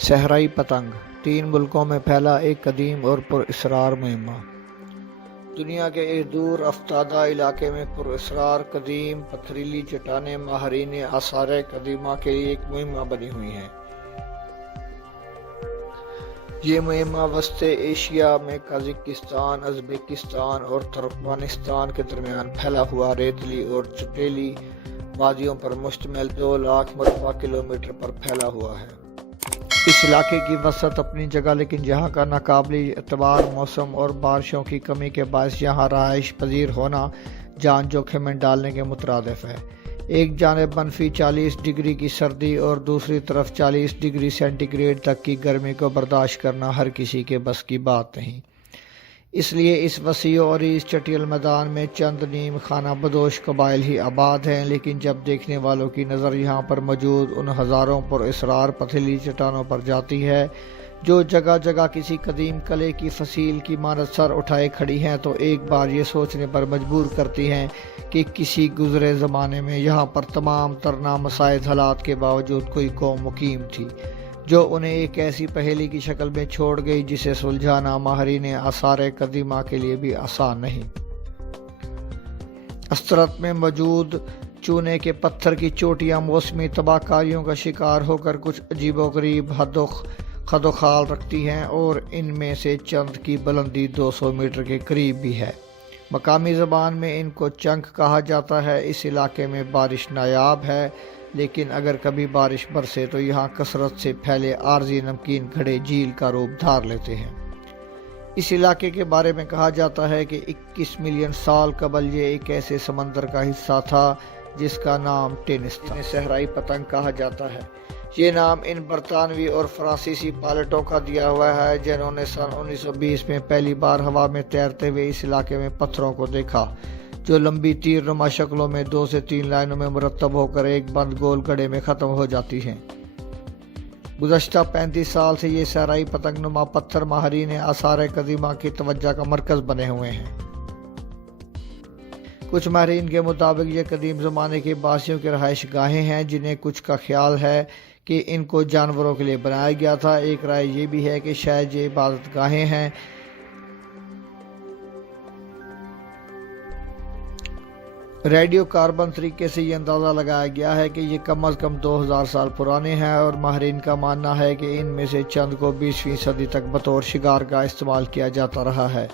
صحرائی پتنگ 3 ملکوں میں پھیلا ایک قدیم اور پراسرار مہمہ۔ دنیا کے ایک دور افتادہ علاقے میں پراسرار قدیم پتھریلی چٹانیں ماہرین آثار قدیمہ کے لیے ایک مہمہ بنی ہوئی ہیں۔ یہ مہمہ وسط ایشیا میں قازقستان، ازبکستان اور ترکمانستان کے درمیان پھیلا ہوا ریتلی اور چٹیلی وادیوں پر مشتمل 2 لاکھ مربع کلومیٹر پر پھیلا ہوا ہے۔ اس علاقے کی وسعت اپنی جگہ، لیکن یہاں کا ناقابل اعتبار موسم اور بارشوں کی کمی کے باعث یہاں رہائش پذیر ہونا جان جوکھم میں ڈالنے کے مترادف ہے۔ ایک جانب -40 ڈگری کی سردی اور دوسری طرف 40 ڈگری سینٹی گریڈ تک کی گرمی کو برداشت کرنا ہر کسی کے بس کی بات نہیں۔ اس لیے اس وسیع اور اس چٹیل میدان میں چند نیم خانہ بدوش قبائل ہی آباد ہیں، لیکن جب دیکھنے والوں کی نظر یہاں پر موجود ان ہزاروں پراسرار پتھریلی چٹانوں پر جاتی ہے جو جگہ جگہ کسی قدیم قلعے کی فصیل کی مانند سر اٹھائے کھڑی ہیں، تو ایک بار یہ سوچنے پر مجبور کرتی ہیں کہ کسی گزرے زمانے میں یہاں پر تمام تر نامساعد حالات کے باوجود کوئی قوم مقیم تھی جو انہیں ایک ایسی پہیلی کی شکل میں چھوڑ گئی جسے سلجھانا ماہرین آثار قدیمہ کے لیے بھی آسان نہیں۔ استرت میں موجود چونے کے پتھر کی چوٹیاں موسمی تباہ کاریوں کا شکار ہو کر کچھ عجیب و غریب خد و خال رکھتی ہیں، اور ان میں سے چند کی بلندی 200 میٹر کے قریب بھی ہے۔ مقامی زبان میں ان کو چنک کہا جاتا ہے۔ اس علاقے میں بارش نایاب ہے، لیکن اگر کبھی بارش برسے تو یہاں کثرت سے پھیلے عارضی نمکین گھڑے جھیل کا روپ دھار لیتے ہیں۔ اس علاقے کے بارے میں کہا جاتا ہے کہ 21 ملین سال قبل یہ ایک ایسے سمندر کا حصہ تھا جس کا نام ٹینس تھا، جنہیں صحرائی پتنگ کہا جاتا ہے۔ یہ نام ان برطانوی اور فرانسیسی پائلٹوں کا دیا ہوا ہے جنہوں نے سن 1920 میں پہلی بار ہوا میں تیرتے ہوئے اس علاقے میں پتھروں کو دیکھا جو لمبی تیر نما شکلوں میں 2 سے 3 لائنوں میں مرتب ہو کر ایک بند گول گڑھے میں ختم ہو جاتی ہیں۔ گزشتہ 35 سال سے یہ صحرائی پتنگ نما پتھر ماہرین آثار قدیمہ کی توجہ کا مرکز بنے ہوئے ہیں۔ کچھ ماہرین کے مطابق یہ قدیم زمانے کے باسیوں کی رہائش گاہیں ہیں جنہیں کچھ کا خیال ہے کہ ان کو جانوروں کے لیے بنایا گیا تھا۔ ایک رائے یہ بھی ہے کہ شاید یہ عبادت گاہیں ہیں۔ ریڈیو کاربن طریقے سے یہ اندازہ لگایا گیا ہے کہ یہ کم از کم 2000 سال پرانے ہیں، اور ماہرین کا ماننا ہے کہ ان میں سے چند کو 20ویں صدی تک بطور شکار کا استعمال کیا جاتا رہا ہے۔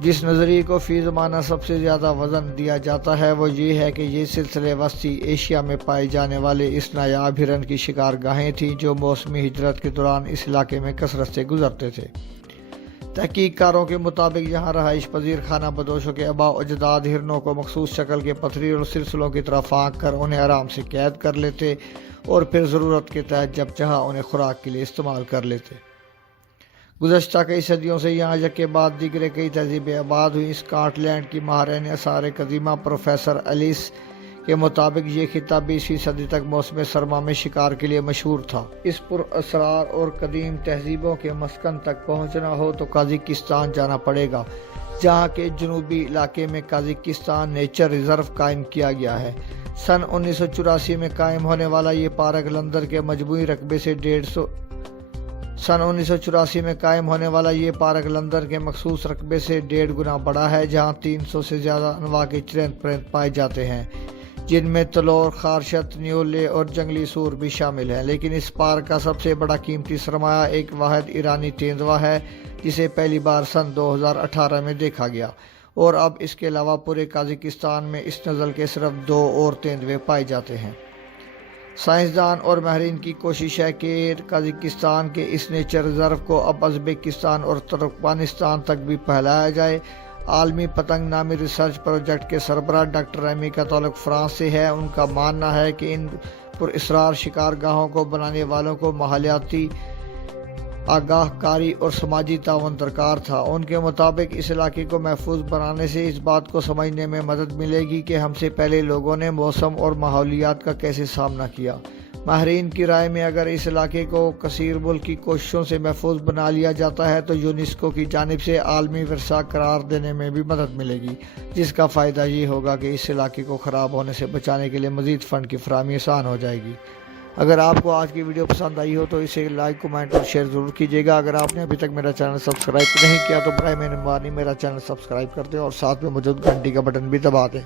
جس نظریے کو فی زمانہ سب سے زیادہ وزن دیا جاتا ہے وہ یہ ہے کہ یہ سلسلے وسطی ایشیا میں پائے جانے والے اس نایاب ہرن کی شکار گاہیں تھیں جو موسمی ہجرت کے دوران اس علاقے میں کثرت سے گزرتے تھے۔ تحقیق کاروں کے مطابق یہاں رہائش پذیر خانہ بدوشوں کے آباء و اجداد ہرنوں کو مخصوص شکل کے پتھریلے سلسلوں کی طرف پھانک کر انہیں آرام سے قید کر لیتے اور پھر ضرورت کے تحت جب چاہا انہیں خوراک کے لیے استعمال کر لیتے۔ گزشتہ کئی صدیوں سے یہاں یکے بعد دیگرے کئی تہذیبیں آباد ہوئی۔ اسکاٹ لینڈ کی ماہرین آثار قدیمہ پروفیسر ایلس کے مطابق یہ خطہ 20ویں صدی تک موسم سرما میں شکار کے لیے مشہور تھا۔ اس پراسرار اور قدیم تہذیبوں کے مسکن تک پہنچنا ہو تو قازقستان جانا پڑے گا، جہاں کے جنوبی علاقے میں قازقستان نیچر ریزرو قائم کیا گیا ہے۔ سن 1984 میں قائم ہونے والا یہ پارک لندن کے مجموعی رقبے سے 1.5 گنا بڑا ہے، جہاں 300 سے زیادہ انواع کے چرند پرند پائے جاتے ہیں، جن میں تلور، خارشت، نیولے اور جنگلی سور بھی شامل ہیں۔ لیکن اس پارک کا سب سے بڑا قیمتی سرمایہ ایک واحد ایرانی تیندوا ہے جسے پہلی بار سن 2018 میں دیکھا گیا، اور اب اس کے علاوہ پورے قازقستان میں اس نسل کے صرف 2 اور تیندوے پائے جاتے ہیں۔ سائنسدان اور ماہرین کی کوشش ہے کہ قازقستان کے اس نیچر ریزرو کو اب ازبکستان اور ترکمانستان تک بھی پھیلایا جائے۔ عالمی پتنگ نامی ریسرچ پروجیکٹ کے سربراہ ڈاکٹر ریمی کا تعلق فرانس سے ہے۔ ان کا ماننا ہے کہ ان پراسرار شکار گاہوں کو بنانے والوں کو ماحولیاتی آگاہ کاری اور سماجی تعاون درکار تھا۔ ان کے مطابق اس علاقے کو محفوظ بنانے سے اس بات کو سمجھنے میں مدد ملے گی کہ ہم سے پہلے لوگوں نے موسم اور ماحولیات کا کیسے سامنا کیا۔ ماہرین کی رائے میں اگر اس علاقے کو کثیر ملکی کوششوں سے محفوظ بنا لیا جاتا ہے تو یونیسکو کی جانب سے عالمی ورثہ قرار دینے میں بھی مدد ملے گی، جس کا فائدہ یہ ہوگا کہ اس علاقے کو خراب ہونے سے بچانے کے لیے مزید فنڈ کی فراہمی آسان ہو جائے گی۔ اگر آپ کو آج کی ویڈیو پسند آئی ہو تو اسے لائک کمنٹ اور شیئر ضرور کیجیے گا۔ اگر آپ نے ابھی تک میرا چینل سبسکرائب نہیں کیا تو برائے مہربانی میرا چینل سبسکرائب کر دیں اور ساتھ میں موجود گھنٹی کا بٹن بھی دبا دیں۔